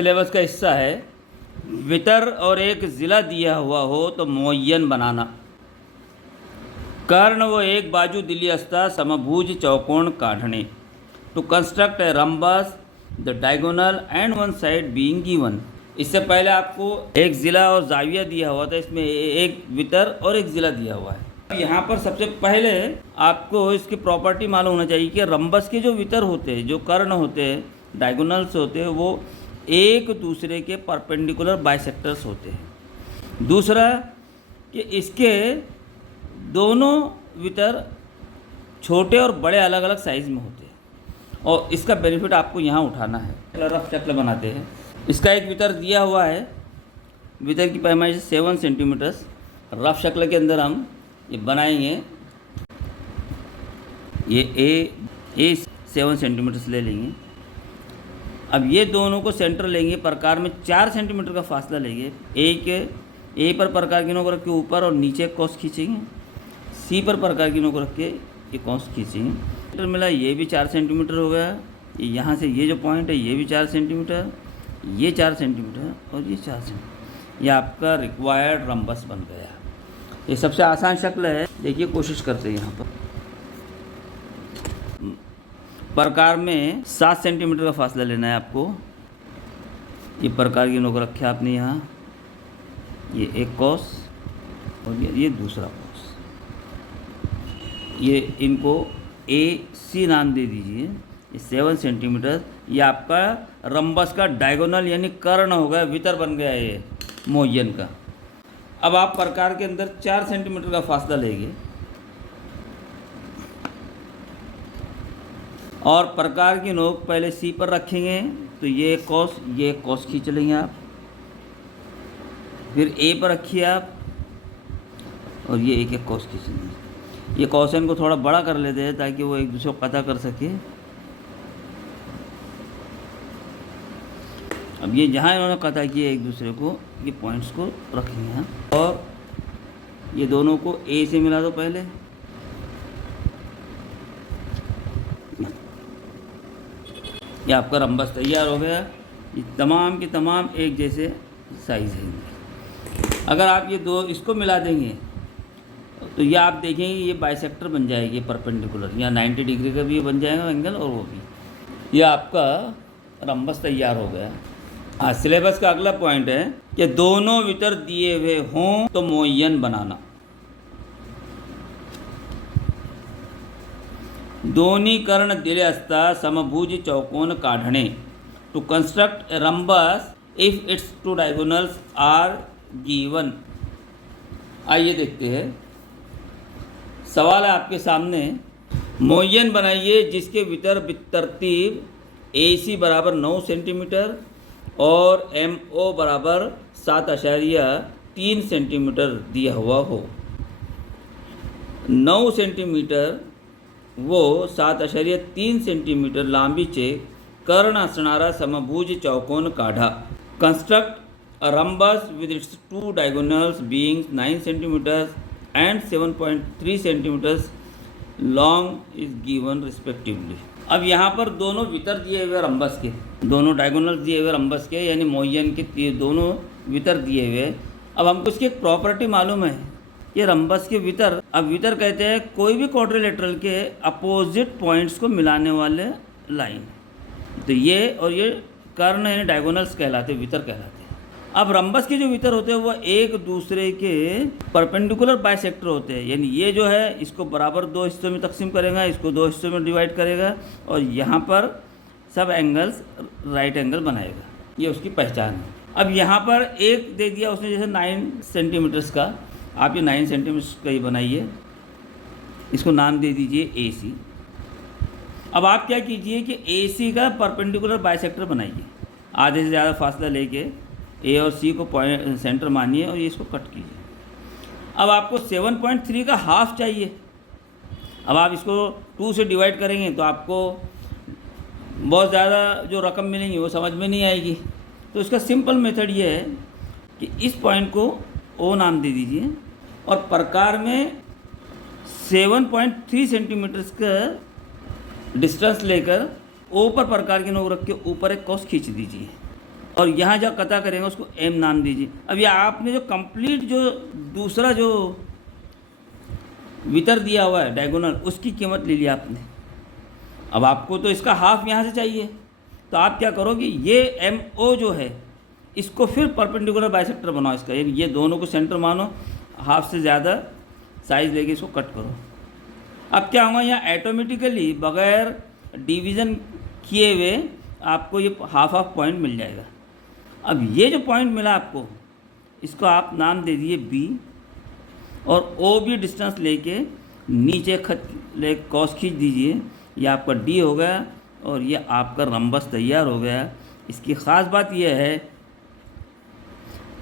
Syllabus का हिस्सा है। वितर और एक ज़िला दिया हुआ हो तो मुअय्यन बनाना। कर्ण व एक बाजू दिली असता समभुज चौकोन काढ़णे। To construct a rhombus the diagonal and one side being given. इससे पहले आपको एक ज़िला और जाविया दिया हुआ था, इसमें एक वितर और एक ज़िला दिया हुआ है। यहाँ पर सबसे पहले आपको इसकी प्रॉपर्टी मालूम होना चाहिए कि रम्बस के जो वितर होते हैं, जो कर्ण होते हैं, डायगोनल्स होते हैं, वो एक दूसरे के परपेंडिकुलर बाइसेक्टर्स होते हैं। दूसरा कि इसके दोनों वितर छोटे और बड़े अलग अलग साइज़ में होते हैं और इसका बेनिफिट आपको यहाँ उठाना है। रफ शक्ल बनाते हैं। इसका एक वितर दिया हुआ है, वितर की पैमाइश 7 सेंटीमीटर्स। रफ शक्ल के अंदर हम ये बनाएंगे। ये ए 7 सेंटीमीटर्स ले लेंगे। अब ये दोनों को सेंटर लेंगे, प्रकार में 4 सेंटीमीटर का फासला लेंगे। ए पर प्रकार की नोक रख के ऊपर और नीचे कौस खींचेंगे। सी पर प्रकार की नोक रख के ये कौस खींचेंगे। मीटर मिला, ये भी 4 सेंटीमीटर हो गया। यहाँ से ये जो पॉइंट है ये भी 4 सेंटीमीटर, ये 4 सेंटीमीटर और ये 4 सेंटीमीटर। ये आपका रिक्वायर्ड रम्बस बन गया। ये सबसे आसान शक्ल है। देखिए, कोशिश करते हैं। यहाँ पर प्रकार में 7 सेंटीमीटर का फासला लेना है आपको। ये प्रकार की नोक रखे आपने यहाँ, ये एक कौस और ये दूसरा कौस। ये इनको AC नाम दे दीजिए। ये 7 सेंटीमीटर ये आपका रम्बस का डायगोनल यानी कर्ण हो गया, वितर बन गया ये मुअय्यन का। अब आप प्रकार के अंदर 4 सेंटीमीटर का फासला लेंगे और प्रकार की नोक पहले सी पर रखेंगे तो ये कौस खींच लेंगे आप। फिर ए पर रखिए आप और ये एक कौस खींचेंगे। ये कौसन को थोड़ा बड़ा कर लेते हैं ताकि वो एक दूसरे को पता कर सके। अब ये जहाँ इन्होंने कथा किया एक दूसरे को, ये पॉइंट्स को रखेंगे हम और ये दोनों को ए से मिला दो पहले। ये आपका रम्बस तैयार हो गया। ये तमाम के तमाम एक जैसे साइज़ है। अगर आप ये दो इसको मिला देंगे तो ये आप देखेंगे ये बाइसेक्टर बन जाएगी परपेंडिकुलर। यहाँ 90 डिग्री का भी बन जाएगा एंगल और वो भी। ये आपका रम्बस तैयार हो गया। हाँ, सिलेबस का अगला पॉइंट है कि दोनों वितर दिए हुए हों तो मुअय्यन बनाना। दोन्ही कर्ण दिले असता समभुज चौकोन काढ़णे। To construct a rhombus if its 2 diagonals are given. आइए देखते हैं। सवाल है आपके सामने, मुअय्यन बनाइए जिसके वितर बितरतीब AC बराबर 9 सेंटीमीटर और MO बराबर 7.3 सेंटीमीटर दिया हुआ हो। 9 सेंटीमीटर व 7.3 सेंटीमीटर लांबीचे कर्ण असणारा समभुज चौकोन काढा. Construct a rhombus with its two diagonals being 9 centimeters and 7.3 centimeters long is given respectively. अब यहाँ पर दोनों वितर दिए हुए रंबस के, दोनों डायगोनल्स दिए हुए रंबस के यानी मुअय्यन के दोनों वितर दिए हुए. अब हमको इसकी एक प्रॉपर्टी मालूम है, ये रंबस के वितर. अब वितर कहते हैं कोई भी क्वाड्रिलेटरल के अपोजिट पॉइंट्स को मिलाने वाले लाइन. तो ये और ये कर्ण यानी डायगोनल्स कहलाते, वितर कहलाते. अब रंबस के जो वितर होते हैं वह एक दूसरे के परपेंडिकुलर बाइसेक्टर होते हैं. यानी ये जो है इसको बराबर दो हिस्सों में तकसीम करेगा, इसको दो हिस्सों में डिवाइड करेगा और यहाँ पर सब एंगल्स राइट एंगल बनाएगा. ये उसकी पहचान है. अब यहाँ पर एक दे दिया उसने जैसे 9 सेंटीमीटर्स का, आप ये 9 सेंटीमीटर्स का ही बनाइए, इसको नाम दे दीजिए AC. अब आप क्या कीजिए कि AC का परपेंडिकुलर बाइसेक्टर बनाइए, आधे से ज़्यादा फासला लेके A और C को पॉइंट सेंटर मानिए और ये इसको कट कीजिए. अब आपको 7.3 का हाफ चाहिए. अब आप इसको 2 से डिवाइड करेंगे तो आपको बहुत ज़्यादा जो रकम मिलेंगी वो समझ में नहीं आएगी. तो इसका सिंपल मेथड ये है कि इस पॉइंट को O नाम दे दीजिए और प्रकार में 7.3 सेंटीमीटर्स का डिस्टेंस लेकर O पर प्रकार की नोक रख के ऊपर एक कॉस खींच दीजिए. और यहाँ जो कता करेंगे उसको एम नाम दीजिए। अब ये आपने जो कंप्लीट जो दूसरा जो वितर दिया हुआ है डायगोनल, उसकी कीमत ले लिया आपने। अब आपको तो इसका हाफ यहाँ से चाहिए, तो आप क्या करोगे, ये एम ओ जो है इसको फिर परपेंडिकुलर बाइसेक्टर बनाओ इसका, यानी ये दोनों को सेंटर मानो, हाफ से ज़्यादा साइज़ लेके इसको कट करो। अब क्या होगा, यहाँ ऑटोमेटिकली बगैर डिवीज़न किए हुए आपको ये हाफ हाफ पॉइंट मिल जाएगा। अब ये जो पॉइंट मिला आपको, इसको आप नाम दे दिए बी, और ओ बी डिस्टेंस लेके नीचे खत ले कॉस खींच दीजिए, ये आपका डी हो गया और ये आपका रंबस तैयार हो गया। इसकी ख़ास बात यह है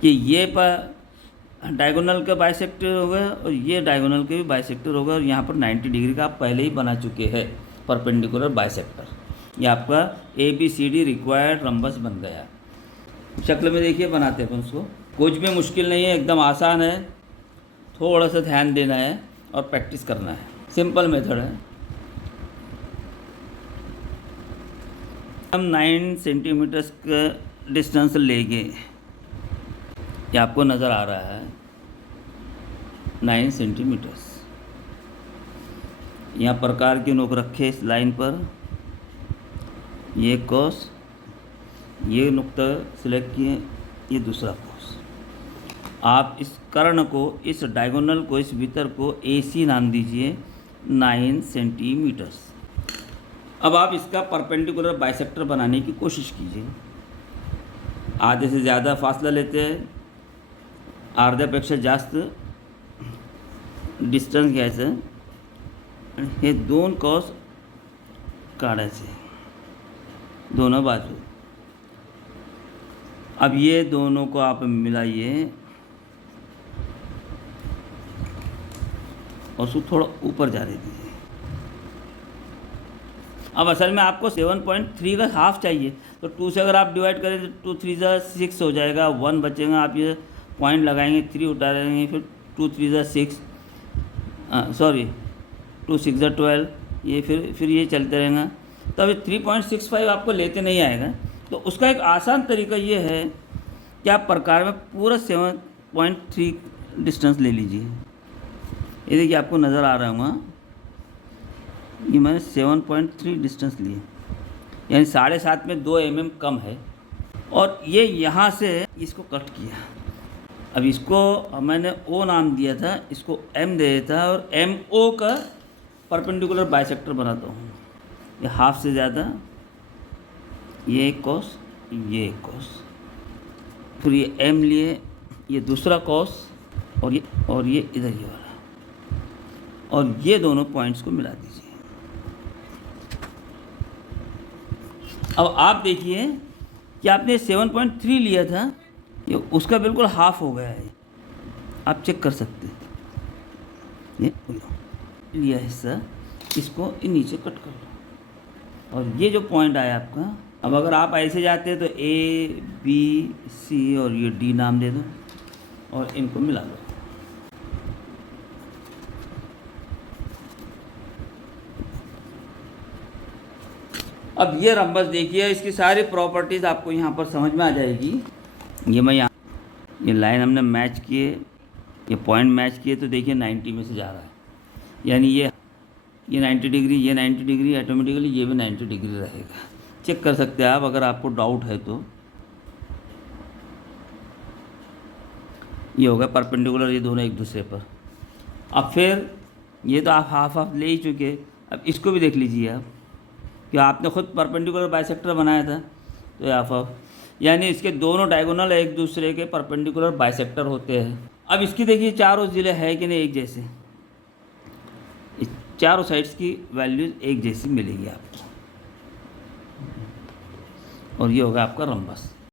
कि ये पर डायगोनल का बाइसेक्टर हो गया और ये डायगोनल के भी बाइसेक्टर हो गया, और यहाँ पर 90 डिग्री का आप पहले ही बना चुके हैं परपेंडिकुलर बाइसेक्टर। ये आपका A B C D required rhombus बन गया। शक्ल में देखिए बनाते हैं उसको, कुछ भी मुश्किल नहीं है, एकदम आसान है, थोड़ा सा ध्यान देना है और प्रैक्टिस करना है, सिंपल मेथड है। हम 9 सेंटीमीटर्स का डिस्टेंस लेंगे, ये आपको नज़र आ रहा है 9 सेंटीमीटर्स। यहाँ प्रकार की नोक रखे इस लाइन पर, ये कॉस, ये नुक्ता सिलेक्ट किए, ये दूसरा कॉस। आप इस कर्ण को, इस डायगोनल को, इस भीतर को ए सी नाम दीजिए 9 सेंटीमीटर्स। अब आप इसका परपेंडिकुलर बाइसेक्टर बनाने की कोशिश कीजिए। आधे से ज़्यादा फासला लेते हैं, अर्ध्यापेक्षा जास्त डिस्टन्स घ्यायचं, हे 2 कॉस काढायचे दोनों बाजू। अब ये दोनों को आप मिलाइए और उसको थोड़ा ऊपर जाने दीजिए। अब असल में आपको 7.3 का हाफ चाहिए, तो 2 से अगर आप डिवाइड करें तो 2 3 जा 6 हो जाएगा, 1 बचेगा। आप ये पॉइंट लगाएंगे, 3 उठा देंगे, फिर 2 3 जा 6, सॉरी 2 6 जा 12, ये फिर ये चलते रहेगा। तो अभी 3.65 आपको लेते नहीं आएगा, तो उसका एक आसान तरीका ये है कि आप प्रकार में पूरा 7.3 डिस्टेंस ले लीजिए। ये देखिए आपको नज़र आ रहा होगा, ये मैंने 7.3 डिस्टेंस लिए, यानी 7.5 में 2 mm कम है, और ये यहाँ से इसको कट किया। अब इसको मैंने ओ नाम दिया था, इसको एम दे देता है, और एम ओ का परपेंडिकुलर बाइसेक्टर बनाता हूँ। ये हाफ से ज़्यादा, ये एक कॉस, ये एक कॉस, फिर ये एम लिए, ये दूसरा कॉस, और ये इधर ये वाला, और ये दोनों पॉइंट्स को मिला दीजिए। अब आप देखिए कि आपने 7.3 लिया था, ये उसका बिल्कुल हाफ हो गया है, आप चेक कर सकते हैं। ये लिया हिस्सा, इसको नीचे कट कर लो, और ये जो पॉइंट आया आपका, अब अगर आप ऐसे जाते हैं तो ए बी सी और ये डी नाम दे दो और इनको मिला दो। अब ये रंबस देखिए, इसकी सारी प्रॉपर्टीज़ आपको यहाँ पर समझ में आ जाएगी। ये मैं यहाँ, ये लाइन हमने मैच किए, ये पॉइंट मैच किए, तो देखिए 90 में से जा रहा है, यानी ये 90 डिग्री, ये 90 डिग्री, ऑटोमेटिकली ये भी 90 डिग्री रहेगा। चेक कर सकते हैं आप, अगर आपको डाउट है तो। ये होगा परपेंडिकुलर, ये दोनों एक दूसरे पर। अब फिर ये तो आप हाफ हाफ ले ही चुके, अब इसको भी देख लीजिए आप, कि आपने खुद परपेंडिकुलर बाइसेक्टर बनाया था, तो ये हाफ हाफ, यानी इसके दोनों डायगोनल एक दूसरे के परपेंडिकुलर बाइसेक्टर होते हैं। अब इसकी देखिए चारों ज़िले है कि नहीं एक जैसे, इस चारों साइड्स की वैल्यूज़ एक जैसी मिलेगी आपको, और ये होगा आपका रंबस।